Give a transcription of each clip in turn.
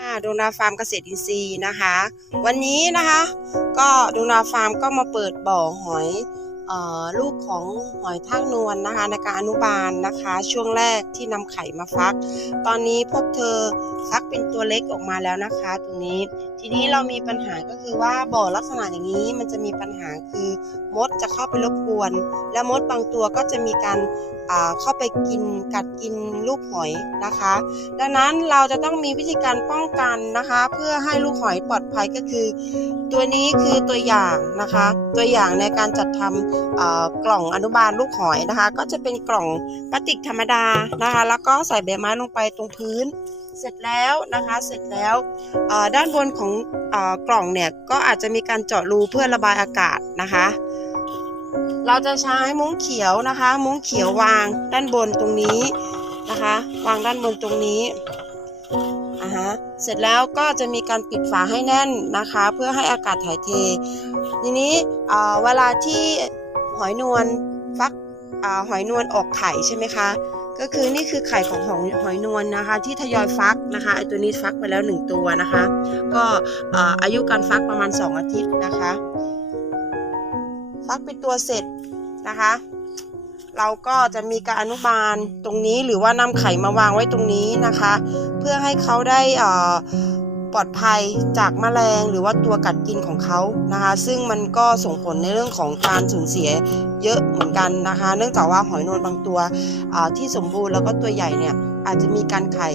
ค่ะดวงดาวฟาร์มเกษตรอินทรีย์นะคะ วันนี้นะคะ ก็ดวงดาวฟาร์มก็มาเปิดบ่อหอย ลูกของหอยทากนวลนะคะในการอนุบาลนะคะ ช่วงแรกที่นำไข่มาฟัก ตอนนี้พวกเธอฟักเป็นตัวเล็กออกมาแล้วนะคะ ตรงนี้ ทีนี้เรามีปัญหาก็คือว่าบ่อลักษณะอย่างนี้มันจะมีปัญหาคือมดจะเข้าไปรบกวน และมดบางตัวก็จะมีการเข้าไปกินกัดกินลูกหอยนะคะ ดังนั้นเราจะต้องมีวิธีการป้องกันนะคะ เพื่อให้ลูกหอยปลอดภัยก็คือ ตัวนี้คือตัวอย่างนะคะ ตัวอย่างในการจัดทำเอ่อกล่องอนุบาลลูกหอยนะคะ ก็จะเป็นกล่องพลาสติกธรรมดานะคะ แล้วก็ใส่ใบไม้ลงไปตรงพื้น เสร็จแล้วนะคะ เสร็จแล้วด้านบนของอกล่องเนี่ยก็อาจจะมีการเจาะรูเพื่อระบายอากาศนะคะ เราจะใช้มุ้งเขียวนะคะ มุ้งเขียววางด้านบนตรงนี้นะคะ วางด้านบนตรงนี้อ่าฮะเสร็จแล้วก็จะมีการปิดฝาให้แน่นนะคะ เพื่อให้อากาศถ่ายเท ทีนี้เอ่อเวลาที่ หอยนวลฟักอหอยนวลออกไข่ใช่ไหมคะ ก็คือนี่คือไข่ของหอยหอยนวลนะคะ ที่ทยอยฟักนะคะไอตัวนี้ฟักไปแล้วหนึ่งตัวนะคะ ก็เอ่อายุการฟักประมาณ 2 อาทิตย์นะคะ ฟักเป็นตัวเสร็จนะคะ เราก็จะมีการอนุบาลตรงนี้หรือว่านำไข่มาวางไว้ตรงนี้นะคะ เพื่อให้เขาได้อ่อ ปลอดภัยจากแมลงหรือว่าตัวกัดกินของเขานะคะ ซึ่งมันก็ส่งผลในเรื่องของการสูญเสียเยอะเหมือนกันนะคะ เนื่องจากว่าหอยนวลบางตัวที่สมบูรณ์แล้วก็ตัวใหญ่เนี่ยอาจจะมีการไข่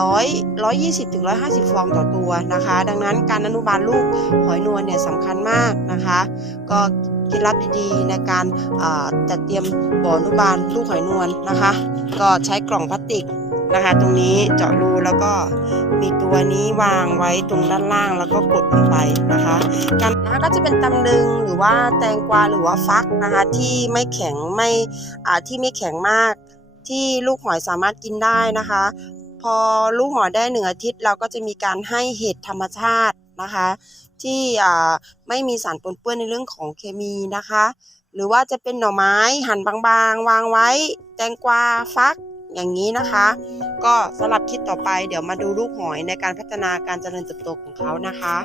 ร้อยร้อยยี่สิบถึงร้อยห้าสิบฟองต่อตัวนะคะ ดังนั้นการอนุบาลลูกหอยนวลเนี่ยสำคัญมากนะคะ ก็เคล็ดลับดีๆ ในการจัดเตรียมบ่ออนุบาลลูกหอยนวลนะคะ ก็ใช้กล่องพลาสติก นะคะ ตรงนี้เจาะรูแล้วก็มีตัวนี้วางไว้ตรงด้านล่างแล้วก็กดลงไปนะคะการนะคะก็จะเป็นตำลึงหรือว่าแตงกวาหรือว่าฟักนะคะ ที่ไม่แข็งไม่ที่ไม่แข็งมาก ที่ลูกหอยสามารถกินได้นะคะ พอลูกหอยได้หนึ่งอาทิตย์ เราก็จะมีการให้เห็ดธรรมชาตินะคะ ที่ไม่มีสารปนเปื้อนในเรื่องของเคมีนะคะหรือว่าจะเป็นหน่อไม้หั่นบางๆ วางไว้ แตงกวาฟัก อย่างนี้นะคะ ก็สำหรับคลิปต่อไปเดี๋ยวมาดูลูกหอยในการพัฒนาการเจริญเติบโตของเขานะคะ